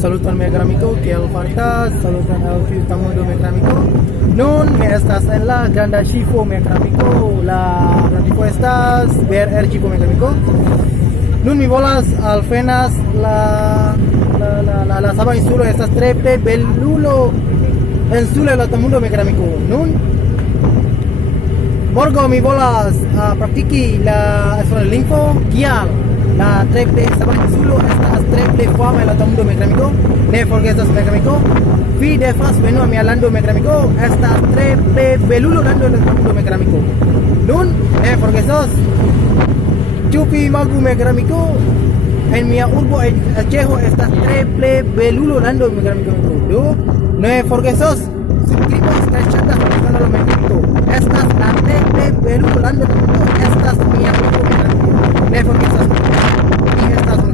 Saluton mega amigo, kiel fartas? Saluton al tuta mondo mega amigo. Nun mi estas en la granda ŝifo mega amigo. La grandiko estas BRR ŝifo mega amigo. Nun mi volas alvenas la saba insulo estas tre belulo insulo la mundo mega amigo. Nun morgaŭ mi volas praktiki la Esperantlingvo kial la treble saba insulo estas treble fama en la mundo mega amigo. Ne forgesas mega amigo. Vi devas veni a mia lando mega amigo. Estas treble belulo lando en la mundo mega amigo. Nun ne forgesas ĉu vi imagu mega amigo. En mia urbo Ĉeĥo estas treble belulo lando mega amigo. Do ne forgesos subskribos kaj ŝatas la kanalon mega amigo. Estas la treble belulo lando mega amigo. Estas mia urbo mega amigo. Ne forgesas. Mi estas un